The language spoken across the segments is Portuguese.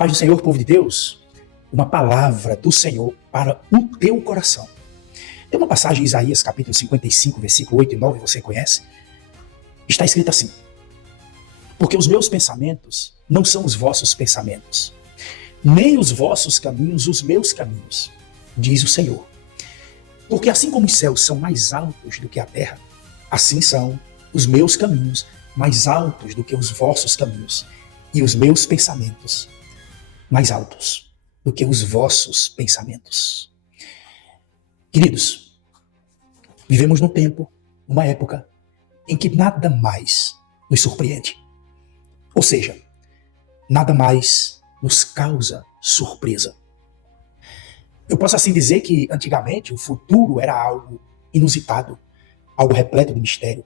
Paz do Senhor, povo de Deus, uma palavra do Senhor para o teu coração. Tem uma passagem em Isaías, capítulo 55, versículo 8 e 9, você conhece? Está escrito assim: porque os meus pensamentos não são os vossos pensamentos, nem os vossos caminhos os meus caminhos, diz o Senhor. Porque assim como os céus são mais altos do que a terra, assim são os meus caminhos mais altos do que os vossos caminhos, e os meus pensamentos mais altos do que os vossos pensamentos. Queridos, vivemos num tempo, numa época, em que nada mais nos surpreende. Ou seja, nada mais nos causa surpresa. Eu posso assim dizer que, antigamente, o futuro era algo inusitado, algo repleto de mistério.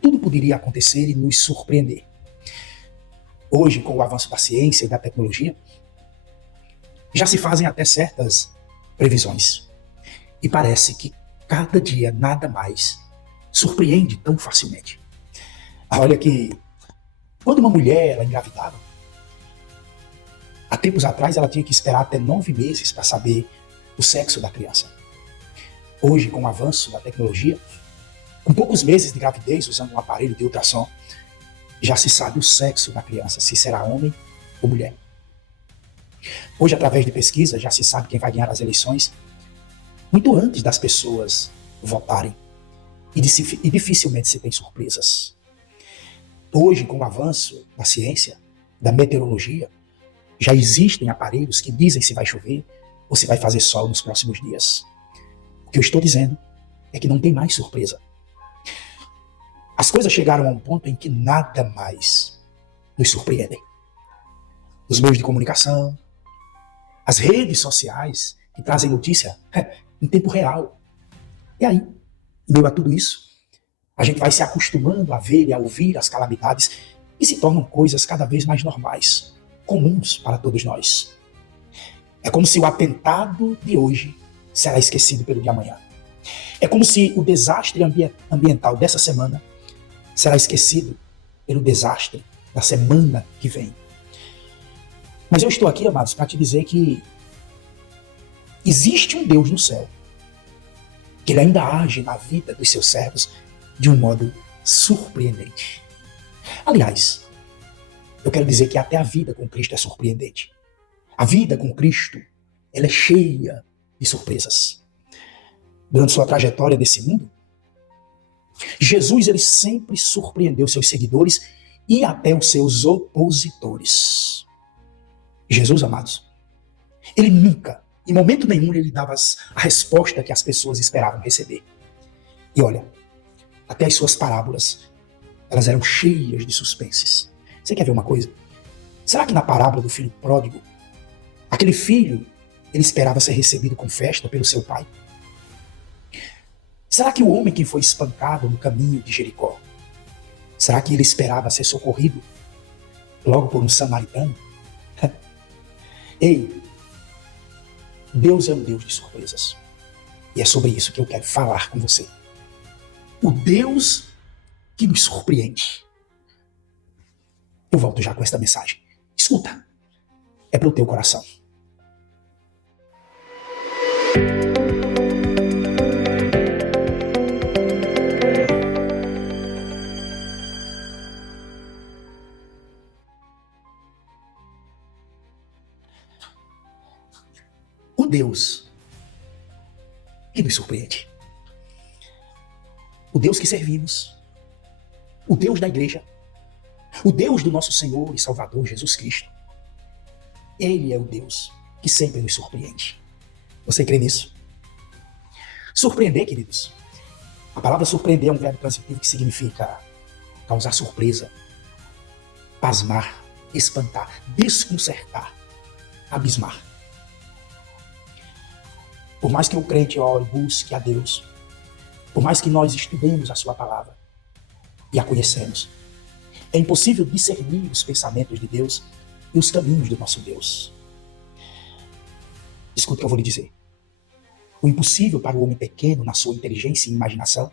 Tudo poderia acontecer e nos surpreender. Hoje, com o avanço da ciência e da tecnologia, já se fazem até certas previsões. E parece que cada dia nada mais surpreende tão facilmente. Olha que, quando uma mulher ela engravidava, há tempos atrás ela tinha que esperar até 9 meses para saber o sexo da criança. Hoje, com o avanço da tecnologia, com poucos meses de gravidez, usando um aparelho de ultrassom, já se sabe o sexo da criança, se será homem ou mulher. Hoje, através de pesquisa, já se sabe quem vai ganhar as eleições muito antes das pessoas votarem. E dificilmente se tem surpresas. Hoje, com o avanço da ciência, da meteorologia, já existem aparelhos que dizem se vai chover ou se vai fazer sol nos próximos dias. O que eu estou dizendo é que não tem mais surpresa. As coisas chegaram a um ponto em que nada mais nos surpreendem. Os meios de comunicação, as redes sociais que trazem notícia em tempo real. E aí, em meio a tudo isso, a gente vai se acostumando a ver e a ouvir as calamidades e se tornam coisas cada vez mais normais, comuns para todos nós. É como se o atentado de hoje será esquecido pelo de amanhã. É como se o desastre ambiental dessa semana será esquecido pelo desastre da semana que vem. Mas eu estou aqui, amados, para te dizer que existe um Deus no céu, que ele ainda age na vida dos seus servos de um modo surpreendente. Aliás, eu quero dizer que até a vida com Cristo é surpreendente. A vida com Cristo, ela é cheia de surpresas. Durante sua trajetória nesse mundo, Jesus ele sempre surpreendeu seus seguidores e até os seus opositores. Jesus, amados, ele nunca, em momento nenhum, ele dava a resposta que as pessoas esperavam receber. E olha, até as suas parábolas, elas eram cheias de suspenses. Você quer ver uma coisa? Será que na parábola do filho pródigo, aquele filho, ele esperava ser recebido com festa pelo seu pai? Será que o homem que foi espancado no caminho de Jericó, será que ele esperava ser socorrido logo por um samaritano? Ei, Deus é um Deus de surpresas. E é sobre isso que eu quero falar com você. O Deus que nos surpreende. Eu volto já com esta mensagem. Escuta, é para o teu coração. O Deus que nos surpreende. O Deus que servimos. O Deus da igreja. O Deus do nosso Senhor e Salvador Jesus Cristo. Ele é o Deus que sempre nos surpreende. Você crê nisso? Surpreender, queridos. A palavra surpreender é um verbo transitivo que significa causar surpresa, pasmar, espantar, desconcertar, abismar. Por mais que o crente ore, busque a Deus, por mais que nós estudemos a sua palavra e a conhecemos, é impossível discernir os pensamentos de Deus e os caminhos do nosso Deus. Escuta o que eu vou lhe dizer. O impossível para o homem pequeno, na sua inteligência e imaginação,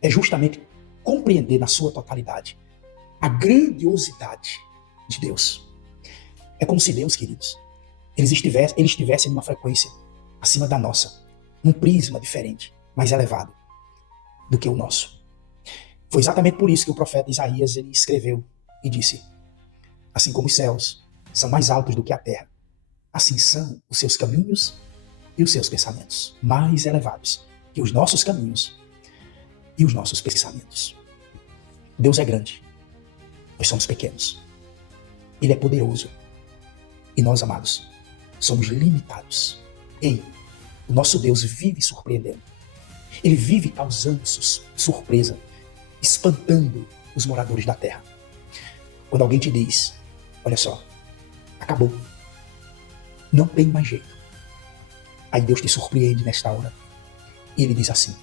é justamente compreender na sua totalidade a grandiosidade de Deus. É como se Deus, queridos, ele estivesse numa frequência acima da nossa, num prisma diferente, mais elevado do que o nosso. Foi exatamente por isso que o profeta Isaías ele escreveu e disse: assim como os céus são mais altos do que a terra, assim são os seus caminhos e os seus pensamentos mais elevados que os nossos caminhos e os nossos pensamentos. Deus é grande, nós somos pequenos. Ele é poderoso e nós, amados, somos limitados. Ei, o nosso Deus vive surpreendendo. Ele vive causando surpresa, espantando os moradores da terra. Quando alguém te diz: olha só, acabou, não tem mais jeito. Aí Deus te surpreende nesta hora. E ele diz assim: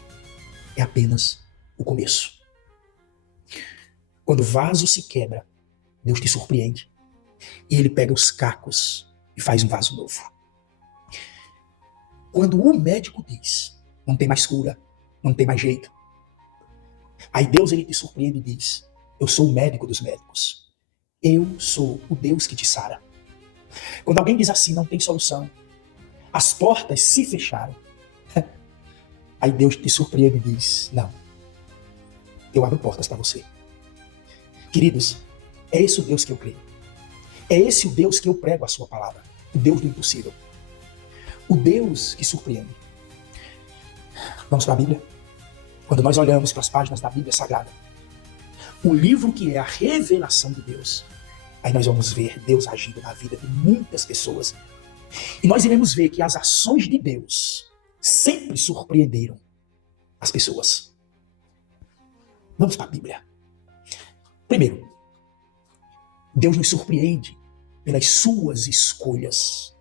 é apenas o começo. Quando o vaso se quebra, Deus te surpreende. E ele pega os cacos e faz um vaso novo. Quando o médico diz: não tem mais cura, não tem mais jeito. Aí Deus ele te surpreende e diz: eu sou o médico dos médicos. Eu sou o Deus que te sara. Quando alguém diz assim: não tem solução, as portas se fecharam. Aí Deus te surpreende e diz: não, eu abro portas para você. Queridos, é esse o Deus que eu creio. É esse o Deus que eu prego a sua palavra. O Deus do impossível. O Deus que surpreende. Vamos para a Bíblia? Quando nós olhamos para as páginas da Bíblia Sagrada, o livro que é a revelação de Deus, aí nós vamos ver Deus agindo na vida de muitas pessoas. E nós iremos ver que as ações de Deus sempre surpreenderam as pessoas. Vamos para a Bíblia. Primeiro, Deus nos surpreende pelas suas escolhas.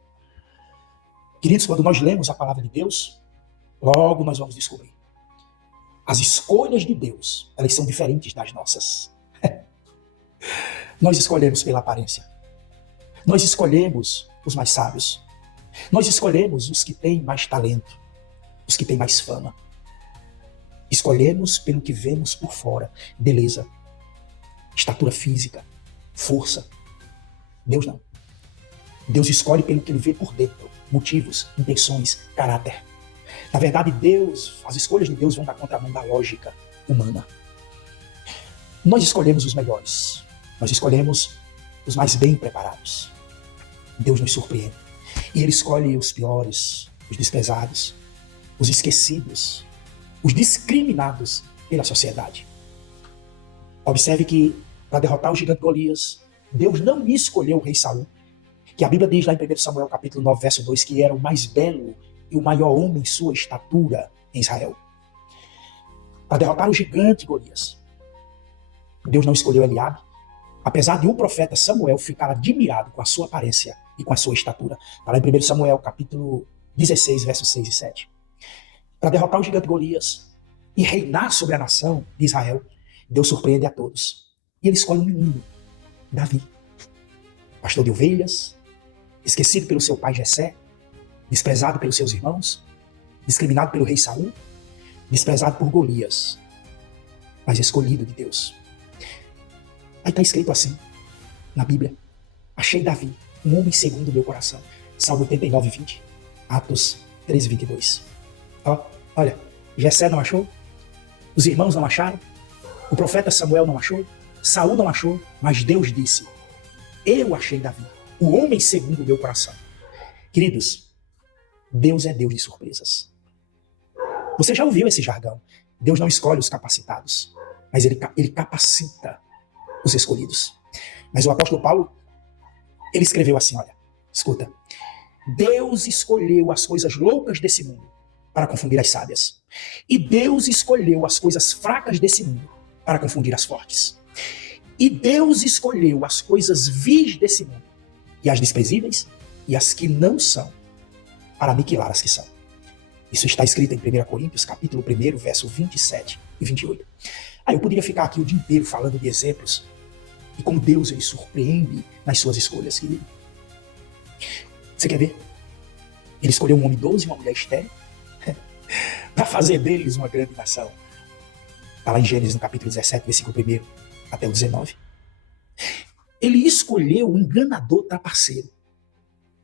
Queridos, quando nós lemos a palavra de Deus, logo nós vamos descobrir. As escolhas de Deus, elas são diferentes das nossas. Nós escolhemos pela aparência. Nós escolhemos os mais sábios. Nós escolhemos os que têm mais talento, os que têm mais fama. Escolhemos pelo que vemos por fora. Beleza, estatura física, força. Deus não. Deus escolhe pelo que ele vê por dentro. Motivos, intenções, caráter. Na verdade, Deus, as escolhas de Deus vão na contramão da lógica humana. Nós escolhemos os melhores. Nós escolhemos os mais bem preparados. Deus nos surpreende. E ele escolhe os piores, os desprezados, os esquecidos, os discriminados pela sociedade. Observe que, para derrotar o gigante Golias, Deus não escolheu o rei Saul, que a Bíblia diz lá em 1 Samuel capítulo 9, verso 2, que era o mais belo e o maior homem em sua estatura em Israel. Para derrotar o gigante Golias, Deus não escolheu Eliabe, apesar de o profeta Samuel ficar admirado com a sua aparência e com a sua estatura. Está lá em 1 Samuel capítulo 16, versos 6 e 7. Para derrotar o gigante Golias e reinar sobre a nação de Israel, Deus surpreende a todos. E ele escolhe um menino, Davi, pastor de ovelhas, esquecido pelo seu pai Jessé, desprezado pelos seus irmãos, discriminado pelo rei Saul, desprezado por Golias, mas escolhido de Deus. Aí está escrito assim, na Bíblia: achei Davi, um homem segundo o meu coração. Salmo 89, 20, Atos 13, 22. Olha, Jessé não achou, os irmãos não acharam, o profeta Samuel não achou, Saul não achou, mas Deus disse: eu achei Davi, o homem segundo o meu coração. Queridos, Deus é Deus de surpresas. Você já ouviu esse jargão? Deus não escolhe os capacitados, mas ele capacita os escolhidos. Mas o apóstolo Paulo, ele escreveu assim, olha, escuta: Deus escolheu as coisas loucas desse mundo para confundir as sábias. E Deus escolheu as coisas fracas desse mundo para confundir as fortes. E Deus escolheu as coisas vis desse mundo, e as desprezíveis, e as que não são, para aniquilar as que são. Isso está escrito em 1 Coríntios, capítulo 1, verso 27 e 28. Eu poderia ficar aqui o dia inteiro falando de exemplos, e como Deus ele surpreende nas suas escolhas, querido. Você quer ver? Ele escolheu um homem idoso e uma mulher estéril para fazer deles uma grande nação. Está lá em Gênesis, no capítulo 17, versículo 1 até o 19. Ele escolheu um enganador trapaceiro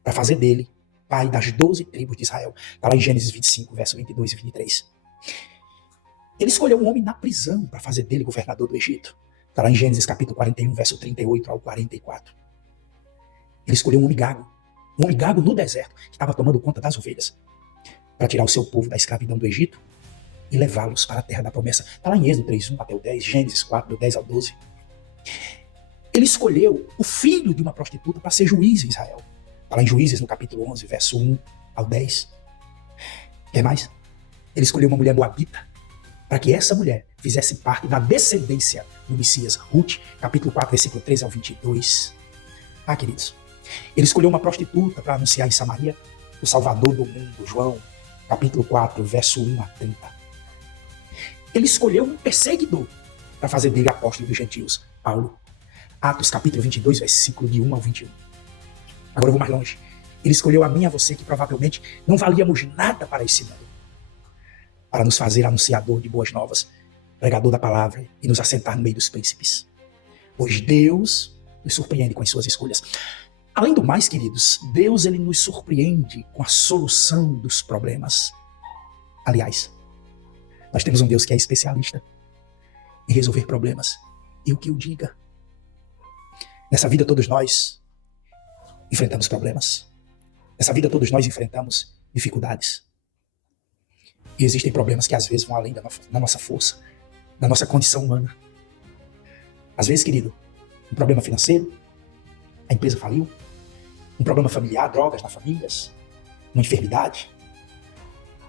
para fazer dele pai das 12 tribos de Israel. Está lá em Gênesis 25, verso 22 e 23. Ele escolheu um homem na prisão para fazer dele governador do Egito. Está lá em Gênesis capítulo 41, verso 38 ao 44. Ele escolheu um homem gago no deserto, que estava tomando conta das ovelhas, para tirar o seu povo da escravidão do Egito e levá-los para a terra da promessa. Está lá em Êxodo 3:1 até o 10, Gênesis 4, do 10 ao 12. Ele escolheu o filho de uma prostituta para ser juiz em Israel. Está lá em Juízes, no capítulo 11, verso 1 ao 10. Quer mais? Ele escolheu uma mulher moabita para que essa mulher fizesse parte da descendência do Messias. Ruth, capítulo 4, versículo 13 ao 22. Ah, queridos, ele escolheu uma prostituta para anunciar em Samaria o Salvador do mundo. João, capítulo 4, verso 1 a 30. Ele escolheu um perseguidor para fazer dele apóstolo dos gentios. Paulo, Atos, capítulo 22, versículo de 1 ao 21. Agora eu vou mais longe. Ele escolheu a mim e a você, que provavelmente não valíamos nada para esse mundo, para nos fazer anunciador de boas novas, pregador da palavra e nos assentar no meio dos príncipes. Pois Deus nos surpreende com as suas escolhas. Além do mais, queridos, Deus ele nos surpreende com a solução dos problemas. Aliás, nós temos um Deus que é especialista em resolver problemas. E o que eu diga? Nessa vida todos nós enfrentamos problemas. Nessa vida todos nós enfrentamos dificuldades. E existem problemas que às vezes vão além da nossa força, da nossa condição humana. Às vezes, querido, um problema financeiro, a empresa faliu, um problema familiar, drogas nas famílias, uma enfermidade,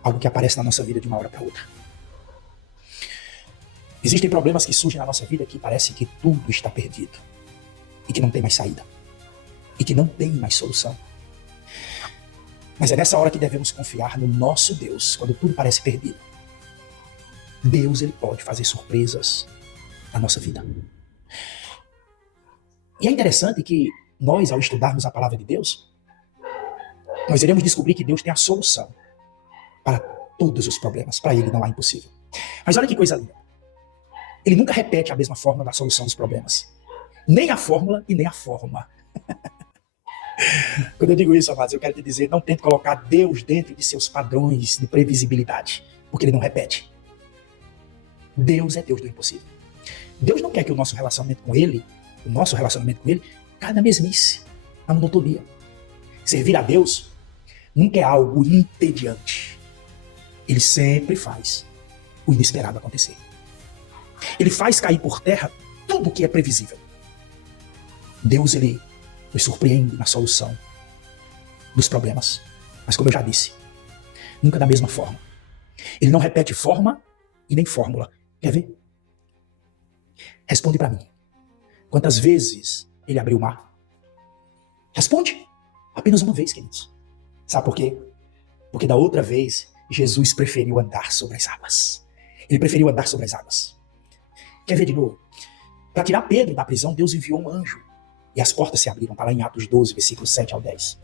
algo que aparece na nossa vida de uma hora para outra. Existem problemas que surgem na nossa vida que parece que tudo está perdido e que não tem mais saída e que não tem mais solução. Mas é nessa hora que devemos confiar no nosso Deus, quando tudo parece perdido. Deus ele pode fazer surpresas na nossa vida. E é interessante que nós, ao estudarmos a palavra de Deus, nós iremos descobrir que Deus tem a solução para todos os problemas. Para ele não há impossível. Mas olha que coisa linda. Ele nunca repete a mesma fórmula da solução dos problemas. Nem a fórmula e nem a forma. Quando eu digo isso, amados, eu quero te dizer, não tente colocar Deus dentro de seus padrões de previsibilidade, porque ele não repete. Deus é Deus do impossível. Deus não quer que o nosso relacionamento com ele, caia na mesmice, na monotonia. Servir a Deus nunca é algo entediante. Ele sempre faz o inesperado acontecer. Ele faz cair por terra tudo o que é previsível. Deus, ele nos surpreende na solução dos problemas. Mas como eu já disse, nunca da mesma forma. Ele não repete forma e nem fórmula. Quer ver? Responde para mim. Quantas vezes ele abriu o mar? Responde. Apenas uma vez, queridos. Sabe por quê? Porque da outra vez, Jesus preferiu andar sobre as águas. Ele preferiu andar sobre as águas. Quer ver de novo? Para tirar Pedro da prisão, Deus enviou um anjo. E as portas se abriram. Está lá em Atos 12, versículos 7 ao 10.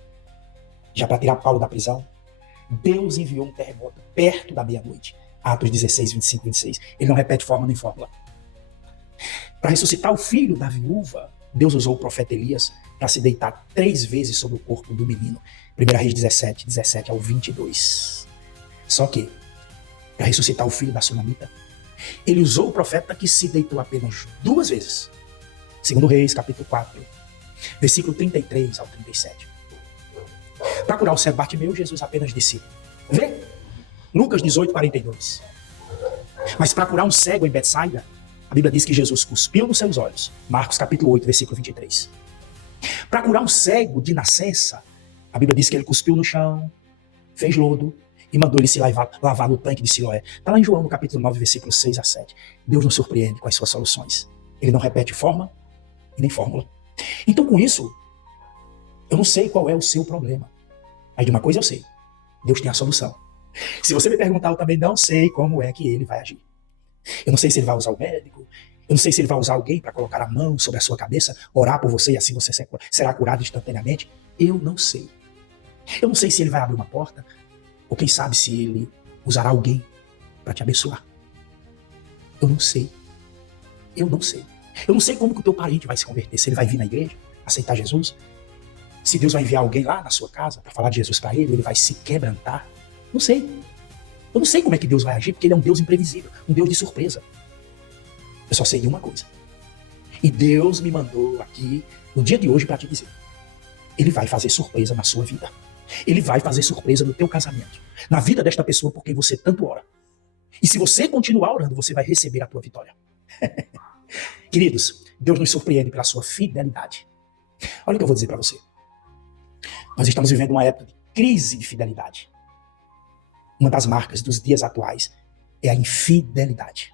Já para tirar Paulo da prisão, Deus enviou um terremoto perto da meia-noite. Atos 16, 25 e 26. Ele não repete forma nem fórmula. Para ressuscitar o filho da viúva, Deus usou o profeta Elias para se deitar 3 vezes sobre o corpo do menino. 1 Reis 17, 17 ao 22. Só que, para ressuscitar o filho da sunamita, ele usou o profeta que se deitou apenas 2 vezes. 2 Reis, capítulo 4, versículo 33 ao 37. Para curar o cego Bartimeu, Jesus apenas disse, vê, Lucas 18, 42. Mas para curar um cego em Betsaida, a Bíblia diz que Jesus cuspiu nos seus olhos. Marcos capítulo 8, versículo 23. Para curar um cego de nascença, a Bíblia diz que ele cuspiu no chão, fez lodo e mandou ele se lavar no tanque de Siloé. Está lá em João, no capítulo 9, versículos 6 a 7. Deus nos surpreende com as suas soluções. Ele não repete forma e nem fórmula. Então, com isso, eu não sei qual é o seu problema. Mas de uma coisa eu sei. Deus tem a solução. Se você me perguntar, eu também não sei como é que ele vai agir. Eu não sei se ele vai usar o médico. Eu não sei se ele vai usar alguém para colocar a mão sobre a sua cabeça, orar por você e assim você será curado instantaneamente. Eu não sei. Eu não sei se ele vai abrir uma porta, ou quem sabe se ele usará alguém para te abençoar. Eu não sei. Eu não sei. Eu não sei como que o teu parente vai se converter, se ele vai vir na igreja, aceitar Jesus, se Deus vai enviar alguém lá na sua casa para falar de Jesus para ele, ele vai se quebrantar. Não sei. Eu não sei como é que Deus vai agir, porque ele é um Deus imprevisível, um Deus de surpresa. Eu só sei de uma coisa. E Deus me mandou aqui, no dia de hoje, para te dizer. Ele vai fazer surpresa na sua vida. Ele vai fazer surpresa no teu casamento. Na vida desta pessoa por quem você tanto ora. E se você continuar orando, você vai receber a tua vitória. Queridos, Deus nos surpreende pela sua fidelidade. Olha o que eu vou dizer para você. Nós estamos vivendo uma época de crise de fidelidade. Uma das marcas dos dias atuais é a infidelidade.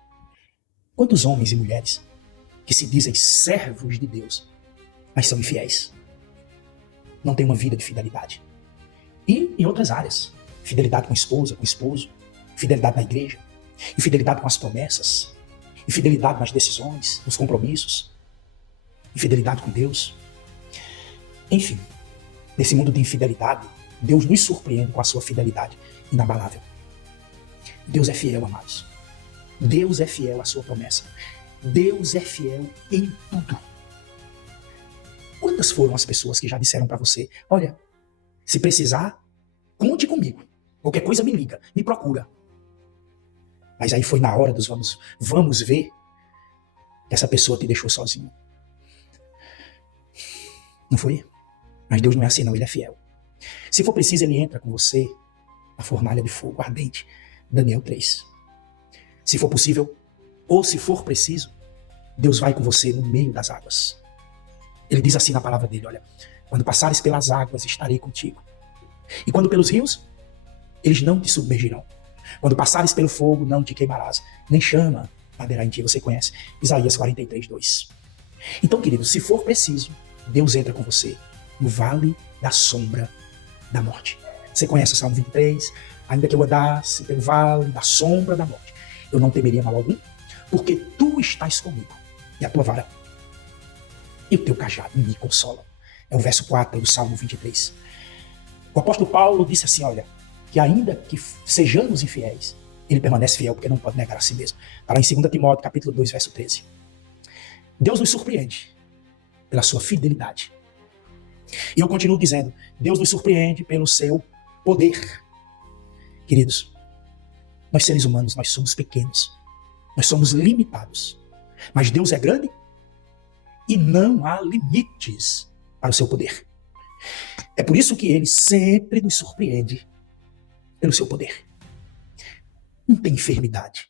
Quantos homens e mulheres que se dizem servos de Deus, mas são infiéis? Não têm uma vida de fidelidade. E em outras áreas. Fidelidade com a esposa, com o esposo. Fidelidade na igreja. Infidelidade com as promessas. Infidelidade nas decisões, nos compromissos. Infidelidade com Deus. Enfim, nesse mundo de infidelidade, Deus nos surpreende com a sua fidelidade inabalável. Deus é fiel, amados. Deus é fiel à sua promessa. Deus é fiel em tudo. Quantas foram as pessoas que já disseram para você, olha, se precisar, conte comigo. Qualquer coisa me liga, me procura. Mas aí foi na hora dos vamos ver que essa pessoa te deixou sozinho. Não foi? Mas Deus não é assim não, ele é fiel. Se for preciso, ele entra com você na fornalha de fogo ardente. Daniel 3. Se for possível, ou se for preciso, Deus vai com você no meio das águas. Ele diz assim na palavra dele, olha, quando passares pelas águas, estarei contigo. E quando pelos rios, eles não te submergirão. Quando passares pelo fogo, não te queimarás, nem chama arderá em ti. Você conhece Isaías 43, 2. Então, querido, se for preciso, Deus entra com você no vale da sombra da morte. Você conhece o Salmo 23? Ainda que eu andasse pelo vale da sombra da morte, eu não temeria mal algum, porque tu estás comigo, e a tua vara e o teu cajado me consolam. É o verso 4 do Salmo 23. O apóstolo Paulo disse assim, olha, que ainda que sejamos infiéis, ele permanece fiel, porque não pode negar a si mesmo. Está lá em 2 Timóteo, capítulo 2, verso 13. Deus nos surpreende pela sua fidelidade. E eu continuo dizendo, Deus nos surpreende pelo seu poder. Queridos, nós seres humanos, nós somos pequenos, nós somos limitados, mas Deus é grande e não há limites para o seu poder. É por isso que ele sempre nos surpreende pelo seu poder. Não tem enfermidade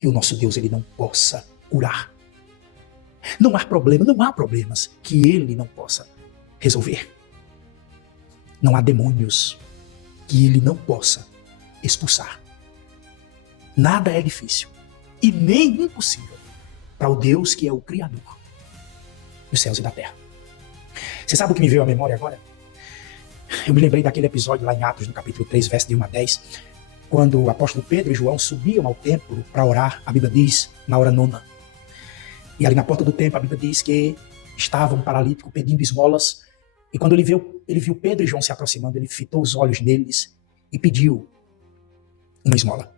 que o nosso Deus ele não possa curar. Não há problema, não há problemas que ele não possa resolver. Não há demônios que ele não possa expulsar. Nada é difícil e nem impossível para o Deus que é o Criador dos céus e da terra. Você sabe o que me veio à memória agora? Eu me lembrei daquele episódio lá em Atos, no capítulo 3, verso de 1 a 10, quando o apóstolo Pedro e João subiam ao templo para orar, a Bíblia diz, na hora nona. E ali na porta do templo, a Bíblia diz que estava um paralítico pedindo esmolas, e quando ele viu Pedro e João se aproximando, ele fitou os olhos neles e pediu uma esmola.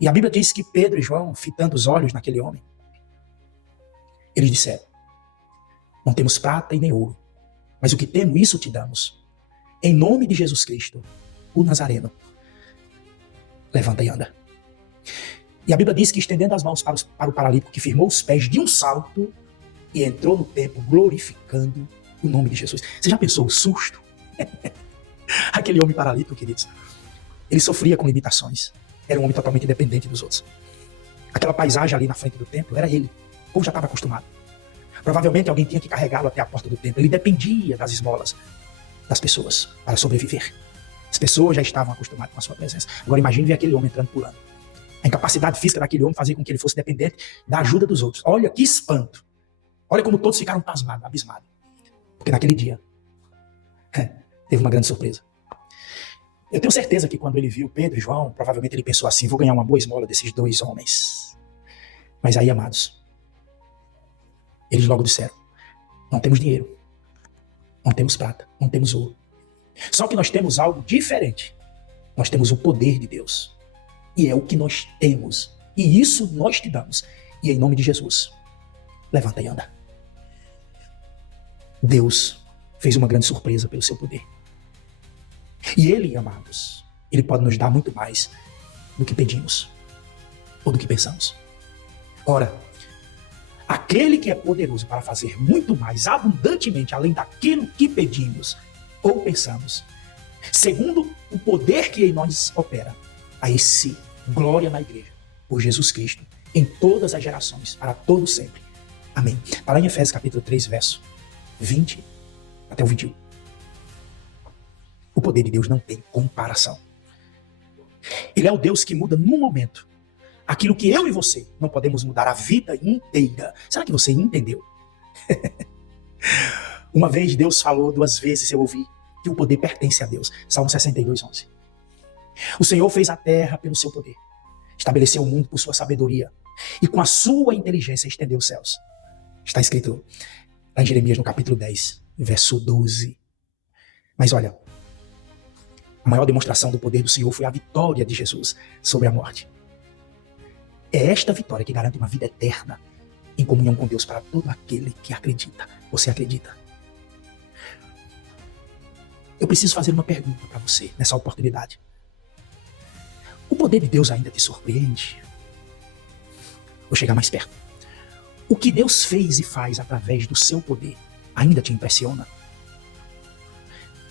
E a Bíblia diz que Pedro e João, fitando os olhos naquele homem, eles disseram, não temos prata e nem ouro, mas o que temos, isso te damos. Em nome de Jesus Cristo, o Nazareno, levanta e anda. E a Bíblia diz que estendendo as mãos para o paralítico, que firmou os pés de um salto e entrou no templo glorificando o nome de Jesus. Você já pensou o susto? Aquele homem paralítico, queridos, ele sofria com limitações. Era um homem totalmente dependente dos outros. Aquela paisagem ali na frente do templo, era ele. O povo já estava acostumado. Provavelmente alguém tinha que carregá-lo até a porta do templo. Ele dependia das esmolas das pessoas para sobreviver. As pessoas já estavam acostumadas com a sua presença. Agora imagine ver aquele homem entrando pulando. A incapacidade física daquele homem fazia com que ele fosse dependente da ajuda dos outros. Olha que espanto. Olha como todos ficaram pasmados, abismados. Porque naquele dia teve uma grande surpresa. Eu tenho certeza que quando ele viu Pedro e João, provavelmente ele pensou assim, vou ganhar uma boa esmola desses dois homens. Mas aí, amados, eles logo disseram, não temos dinheiro, não temos prata, não temos ouro. Só que nós temos algo diferente. Nós temos o poder de Deus. E é o que nós temos. E isso nós te damos. E em nome de Jesus, levanta e anda. Deus fez uma grande surpresa pelo seu poder. E Ele, amados, Ele pode nos dar muito mais do que pedimos ou do que pensamos. Ora, aquele que é poderoso para fazer muito mais abundantemente além daquilo que pedimos ou pensamos, segundo o poder que em nós opera, a esse glória na igreja, por Jesus Cristo, em todas as gerações, para todo sempre. Amém. Está lá em Efésios capítulo 3, verso 20 até o 21. O poder de Deus não tem comparação. Ele é o Deus que muda num momento aquilo que eu e você não podemos mudar a vida inteira. Será que você entendeu? Uma vez Deus falou, 2 vezes eu ouvi que o poder pertence a Deus. Salmo 62, 11. O Senhor fez a terra pelo seu poder, estabeleceu o mundo por sua sabedoria e com a sua inteligência estendeu os céus. Está escrito lá em Jeremias no capítulo 10, verso 12. Mas olha, a maior demonstração do poder do Senhor foi a vitória de Jesus sobre a morte. É esta vitória que garante uma vida eterna em comunhão com Deus para todo aquele que acredita. Você acredita? Eu preciso fazer uma pergunta para você nessa oportunidade. O poder de Deus ainda te surpreende? Vou chegar mais perto. O que Deus fez e faz através do seu poder ainda te impressiona?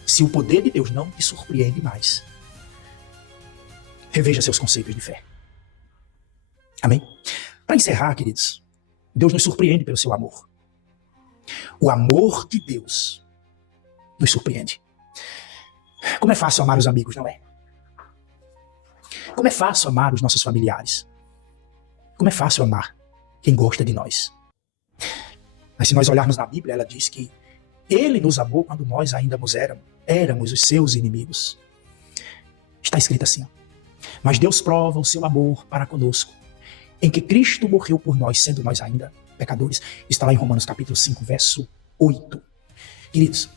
Se o poder de Deus não te surpreende mais, reveja seus conceitos de fé. Amém? Para encerrar, queridos, Deus nos surpreende pelo seu amor. O amor de Deus nos surpreende. Como é fácil amar os amigos, não é? Como é fácil amar os nossos familiares. Como é fácil amar quem gosta de nós. Mas se nós olharmos na Bíblia, ela diz que Ele nos amou quando nós ainda éramos os seus inimigos. Está escrito assim: mas Deus prova o seu amor para conosco, em que Cristo morreu por nós, sendo nós ainda pecadores. Está lá em Romanos capítulo 5, verso 8. Queridos,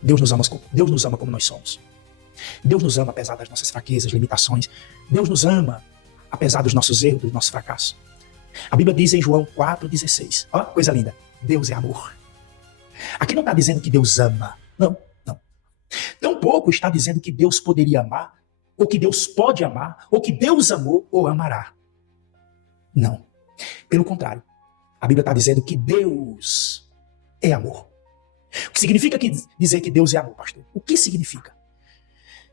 Deus nos ama como nós somos. Deus nos ama apesar das nossas fraquezas, limitações. Deus nos ama apesar dos nossos erros, dos nossos fracassos. A Bíblia diz em João 4,16, ó, coisa linda, Deus é amor. Aqui não está dizendo que Deus ama, não. Tampouco está dizendo que Deus poderia amar, ou que Deus pode amar, ou que Deus amou ou amará. Não. Pelo contrário, a Bíblia está dizendo que Deus é amor. O que significa dizer que Deus é amor, pastor? O que significa?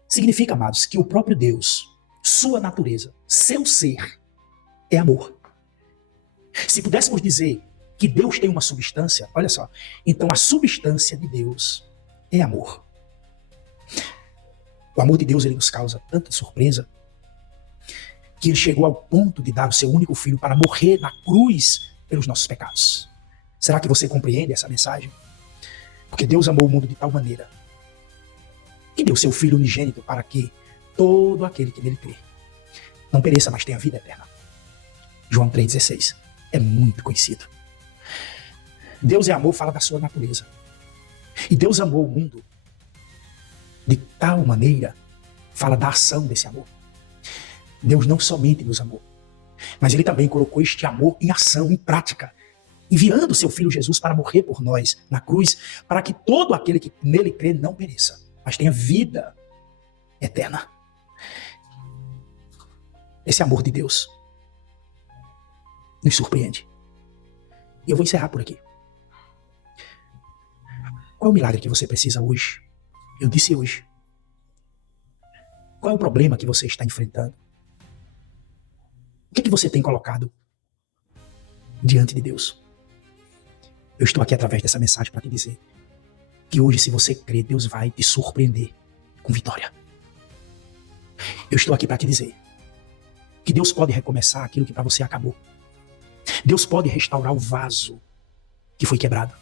Significa, amados, que o próprio Deus, sua natureza, seu ser, é amor. Se pudéssemos dizer que Deus tem uma substância, olha só, então a substância de Deus é amor. O amor de Deus, ele nos causa tanta surpresa que ele chegou ao ponto de dar o seu único filho para morrer na cruz pelos nossos pecados. Será que você compreende essa mensagem? Porque Deus amou o mundo de tal maneira que deu seu Filho unigênito para que todo aquele que nele crê não pereça, mas tenha vida eterna. João 3,16 é muito conhecido. Deus é amor, fala da sua natureza. E Deus amou o mundo de tal maneira, fala da ação desse amor. Deus não somente nos amou, mas Ele também colocou este amor em ação, em prática, enviando seu Filho Jesus para morrer por nós na cruz, para que todo aquele que nele crê não pereça, mas tenha vida eterna. Esse amor de Deus nos surpreende. E eu vou encerrar por aqui. Qual é o milagre que você precisa hoje? Eu disse hoje. Qual é o problema que você está enfrentando? O que você tem colocado diante de Deus? Eu estou aqui através dessa mensagem para te dizer que hoje, se você crer, Deus vai te surpreender com vitória. Eu estou aqui para te dizer que Deus pode recomeçar aquilo que para você acabou. Deus pode restaurar o vaso que foi quebrado.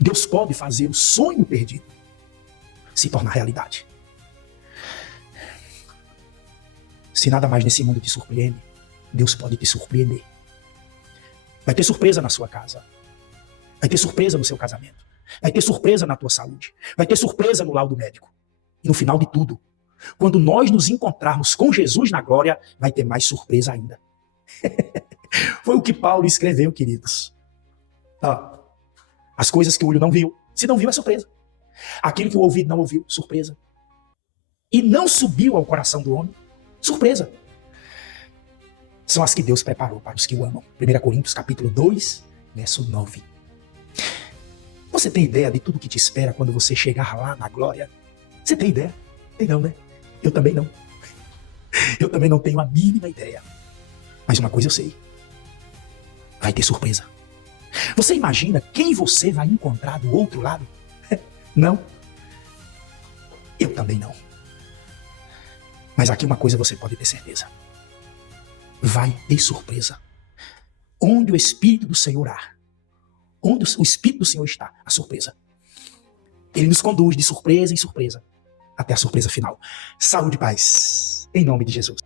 Deus pode fazer o sonho perdido se tornar realidade. Se nada mais nesse mundo te surpreende, Deus pode te surpreender. Vai ter surpresa na sua casa. Vai ter surpresa no seu casamento. Vai ter surpresa na tua saúde. Vai ter surpresa no laudo médico. E no final de tudo, quando nós nos encontrarmos com Jesus na glória, vai ter mais surpresa ainda. Foi o que Paulo escreveu, queridos. Ó, as coisas que o olho não viu, se não viu é surpresa. Aquilo que o ouvido não ouviu, surpresa. E não subiu ao coração do homem, surpresa. São as que Deus preparou para os que o amam. 1 Coríntios capítulo 2, verso 9. Você tem ideia de tudo que te espera quando você chegar lá na glória? Você tem ideia? Tem não, né? Eu também não. Eu também não tenho a mínima ideia. Mas uma coisa eu sei. Vai ter surpresa. Você imagina quem você vai encontrar do outro lado? Não. Eu também não. Mas aqui uma coisa você pode ter certeza. Vai ter surpresa. Onde o Espírito do Senhor há, onde o Espírito do Senhor está, a surpresa. Ele nos conduz de surpresa em surpresa, até a surpresa final. Saúde e paz, em nome de Jesus.